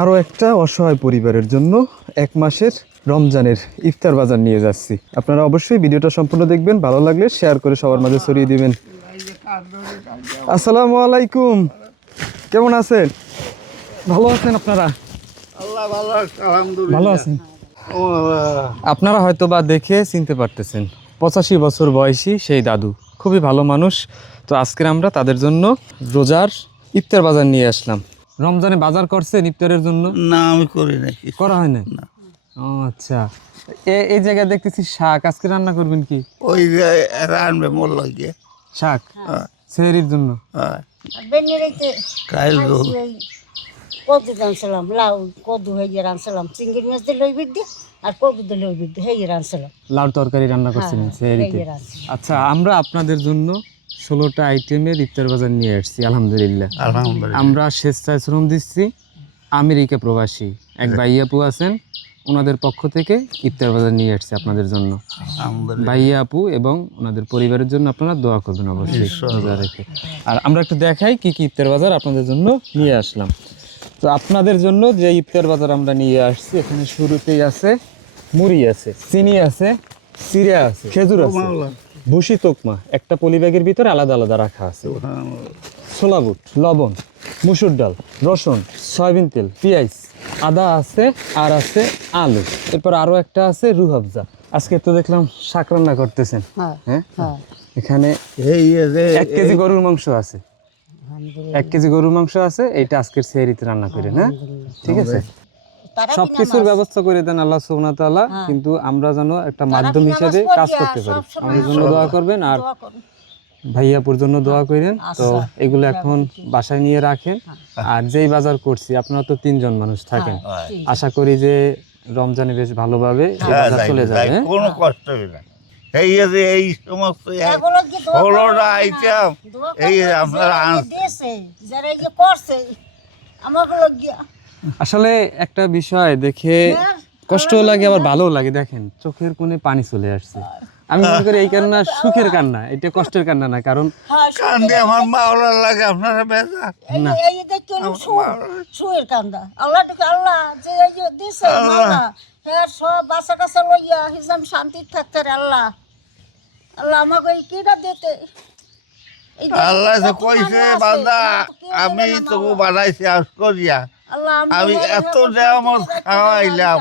আরও একটা অসহায় পরিবারের জন্য 1 মাসের রমজানের ইফতার বাজার নিয়ে যাচ্ছি। আপনারা অবশ্যই ভিডিওটা সম্পূর্ণ দেখবেন, ভালো লাগলে শেয়ার করে সবার মাঝে ছড়িয়ে দিবেন। আসসালামু আলাইকুম, কেমন আছেন? ভালো আছেন আপনারা? আল্লাহ ভালো আছে, আলহামদুলিল্লাহ। ভালো আছেন? আপনারা হয়তো বা দেখে চিনতে পারতেছেন, 85 বছর বয়সী সেই দাদু, খুবই ভালো মানুষ। তো আজকে আমরা তাদের জন্য রোজার ইফতার বাজার নিয়ে আসলাম। রমজানে বাজার করছেন ইফতারের জন্য? না, আমি করি না। করা হয় না? ও আচ্ছা। এই জায়গায় দেখতেছি শাক, আজকে রান্না করবেন কি? ওই যে রানবে মোর লাগে শাক সেহরির জন্য? কাল কদু রানছিলাম, লাউ কদু হয়ে রানছিলাম, চিংড়ি মাছ দিয়ে লই বিদ্যে আর কদু দিয়ে লই বিদ্যে হয়ে রানছিলাম। লাউ তরকারি রান্না করছিলেন সেহরিতে? আচ্ছা, আমরা আপনাদের জন্য 16টা আইটেমের ইফতার বাজার নিয়ে আসছি। আলহামদুলিল্লাহ। আমরা স্বেচ্ছাশ্রম দিচ্ছি। আমেরিকা প্রবাসী এক ভাইয়াপু আছেন, ওনাদের পক্ষ থেকে ইফতার বাজার নিয়ে আসছে আপনাদের জন্য। ভাইয়া আপু এবং ওনাদের পরিবারের জন্য আপনারা দোয়া করবেন অবশ্যই রোজা রেখে। আর আমরা একটু দেখাই কি কি ইফতার বাজার আপনাদের জন্য নিয়ে আসলাম। তো আপনাদের জন্য যে ইফতার বাজার আমরা নিয়ে আসছি, এখানে শুরুতেই আছে মুড়ি আছে, চিনি আছে, চিড়া আছে, খেজুর আছে, ভুসি তোকমা একটা পলিব্যাগের ভিতরে আলাদা আলাদা রাখা আছে, ছোলা বুট, লবণ, মুসুর ডাল, রসুন, সয়াবিন তেল, পেঁয়াজ, আদা আছে, আর আছে আলু। এরপর আরো একটা আছে রুহ আফজা। আজকে তো দেখলাম শাক রান্না করতেছেন। হ্যাঁ, এখানে 1 কেজি গরুর মাংস আছে। 1 কেজি গরুর মাংস আছে, এইটা আজকের সেহরিতে রান্না করেন। হ্যাঁ, ঠিক আছে। সবকিছুর ব্যবস্থা করে দেন আল্লাহ সুবহানাহু ওয়া তাআলা, কিন্তু আমরা যেন একটা মাধ্যম হিসেবে কাজ করতে পারি। আমাদের জন্য দোয়া করবেন আর ভাইয়াপুর জন্য দোয়া করেন। তো এগুলো এখন বাসায় নিয়ে রাখেন। আর যেই বাজার করছি, আপনারা তো 3 জন মানুষ থাকেন, আশা করি যে রমজানে বেশ ভালোভাবে এই বাজার চলে যাবে। কোনো কষ্ট হবে না। এই সমস্ত ষোলোটা আইটেম এই আপনারা আসলে একটা বিষয় দেখে কষ্ট লাগে আবার ভালো লাগে। দেখেন চোখের কোণে পানি চলে আসছে। আমি মনে করি এই কান্না সুখের কান্না, এটা কষ্টের কান্না না। কারণ কান্দে আমার মাওলার লাগে, আপনারা বেজা না, সুয়ের কান্দা আল্লাহ আল্লাহ যে এই যে দিছে হ্যাঁ, সব বাচ্চা কাচ্চা লইয়া হিজাম শান্তি থাকতে আল্লাহ আল্লাহ আমাকে কিটা দিতে। আল্লাহ যে কইছে বান্দা, আমি তো বানাইছি আজ করিয়া, আমি এত নেয়ামত খাওয়াইলাম,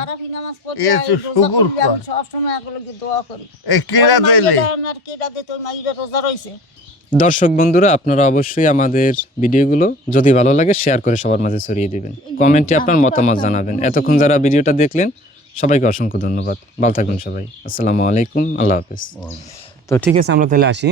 একটু শুকুর কর। সবসময় এগুলো দোয়া করি। এই কিরা দিলে রোজা রয়েছে। দর্শক বন্ধুরা, আপনারা অবশ্যই আমাদের ভিডিওগুলো যদি ভালো লাগে শেয়ার করে সবার মাঝে ছড়িয়ে দিবেন, কমেন্টে আপনার মতামত জানাবেন। এতক্ষণ যারা ভিডিওটা দেখলেন সবাইকে অসংখ্য ধন্যবাদ। ভালো থাকবেন সবাই। আসসালামু আলাইকুম, আল্লাহ হাফেজ। তো ঠিক আছে, আমরা তাহলে আসি।